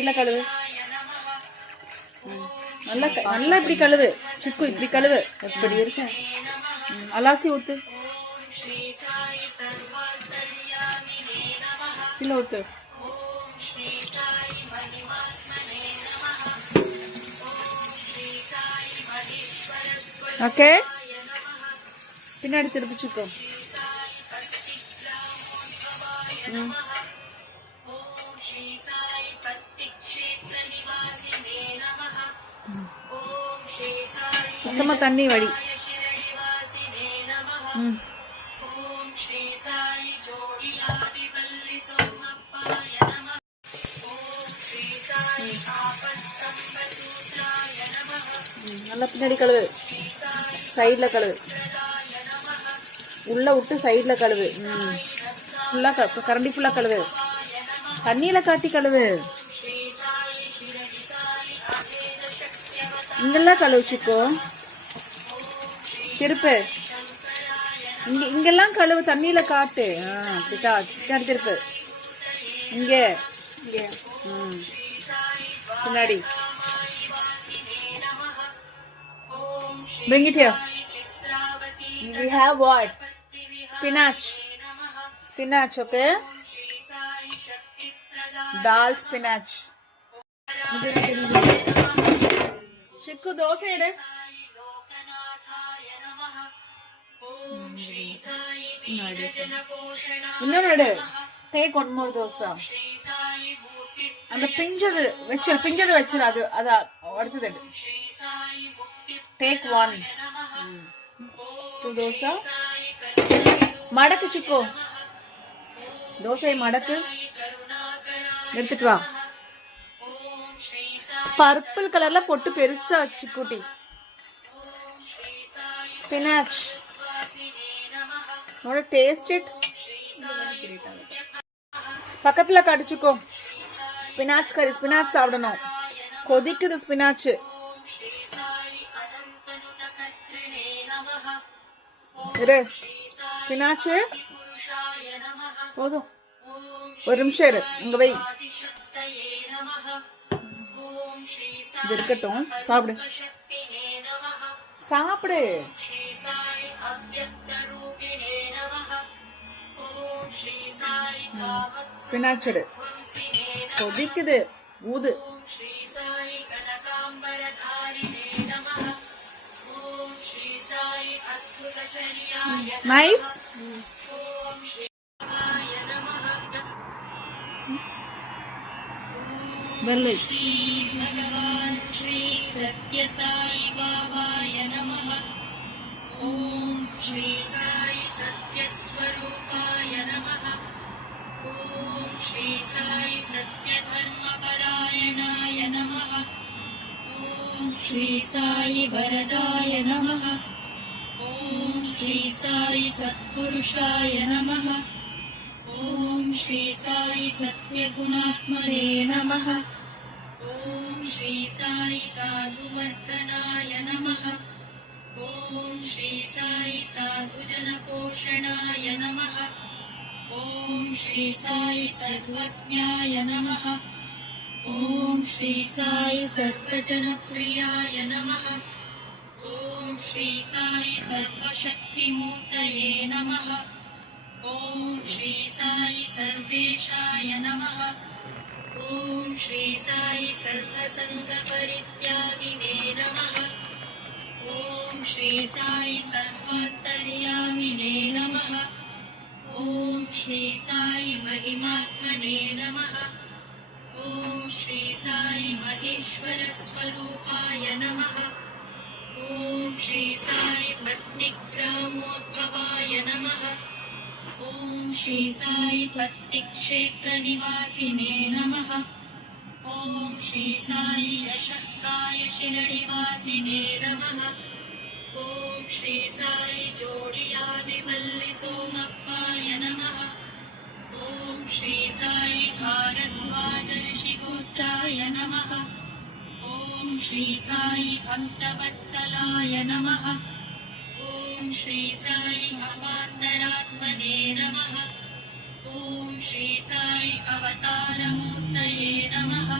சைடுல கழுவு. நல்லா நல்லா இப்படி கழுவு சிக்கு, இப்படி கழுவு. எப்படி இருக்கு? அலாசி ஊத்து, கீழே ஊத்து. ஓகே, பின்னாடி திருப்பிச்சுக்கோ. மொத்தமா தண்ணி வடி. நல்லா பின்னாடி கழுவு, சைட்ல கழுவு, உள்ள விட்டு சைட்ல கழுவு. ஃபுல்லா கரண்டி ஃபுல்லா கழுவு, தண்ணியில காட்டி கழுவு. இங்கெல்லாம் கழுவுச்சுக்கோ, திருப்பு. இங்கெல்லாம் கழுவு, தண்ணியில காட்டு. பின்னாடி திருப்பு, இங்க பின்னாடி. Bring it here. We have what? Spinach. Spinach, okay? Dal spinach. Shikku dosa edu. Innonu edu. Take one more dosa. அந்த பிஞ்சது வச்சிரு அது அடுத்தது எடு. Take one. 2 dosa. மடக்கு சிக்கோ, தோசை மடக்கு, எடுத்துட்டு வா. பர்பிள் கலர்ல பொட்டு பெருசா வச்சு கூட்டி. ஸ்பினாச், நோட டேஸ்ட் இட். பக்கத்துல கடிச்சுக்கோ. ஸ்பினாச் கறி, ஸ்பினாச் சாப்பிடணும். கொதிக்குது ஸ்பினாச். ஸ்பினாச் போதும், ஒரு நிமிஷம் இரு, இங்க வை. இது இருக்கட்டும், சாப்பிடு சாப்பிடு. ஸ்பினாச் எடு, கொதிக்குது, ஊது. Nice. Belly. Bhagavan Shri Satya Sai Babaya Namaha. Om Shri Sai Satya Swarupaya Namaha. Om Shri Sai Satya Dharma Parayanaya Namaha. Om Shri Sai Varadaya Namaha. Om Shri Sai Satpurushaya Namaha. Om Shri Sai Satyagunatmane Namaha. Om Shri Sai Sadhuvardhanaya Namaha. Om Shri Sai Sadhujanaposhanaya Namaha. Om Shri Sai Sarvajnaya Namaha. Om Shri Sai Sarvajanapriyaya Namaha. Om Shri Sai Sarvashaktimurtaye Namaha. Om Shri Sai Sarveshaya Namaha. Om Shri Sai Sarvasangaparityagine Namaha. Om Shri Sai Sarvattaryamine Namaha. Om Shri Sai Mahimatmane Namaha. Om Shri Sai Maheshwara Swarupaya Namaha. Om Shri Sai Pattikramoddhavaya Namaha. Om Shri Sai Pattikshetra Nivasine Namaha. Om Shri Sai Yashakaya Shiranivasine Namaha. Om Shri Sai Jodiyadivalli Somappaya Namaha. Om Shri Sai Bharadwaja Rishigotraya Namaha. Om Shri Sai Bhaktavatsalaya Namaha. Om Shri Sai Avantaratmane Namaha. Om Shri Sai Avataramurtaye Namaha.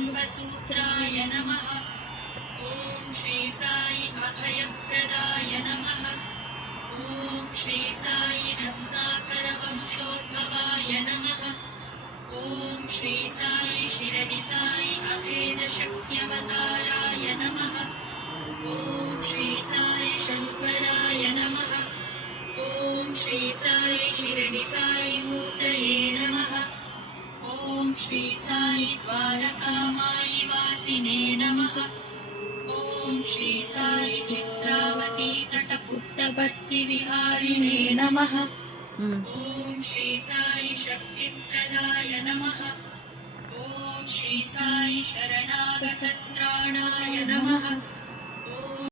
ब्रह्मसूत्राय नमः। ॐ श्री साई अभयप्रदाय नमः। ॐ श्री साई रत्नाकरवंशोद्भवाय नमः। ॐ श्री साई शिरडि साई अभेदशक्त्यवताराय नमः। ॐ श्री साई शङ्कराय नमः। ॐ श्री साई शिरडि साई मूर्तये नमः। ॐ श्री साई द्वारकामायि वासिने नमः। ॐ श्री साई चित्रावती तटपुट्टभट्टिविहारिणे नमः। ॐ श्री साई शक्तिप्रदाय नमः। ॐ श्री साई शरणागतत्राणाय नमः।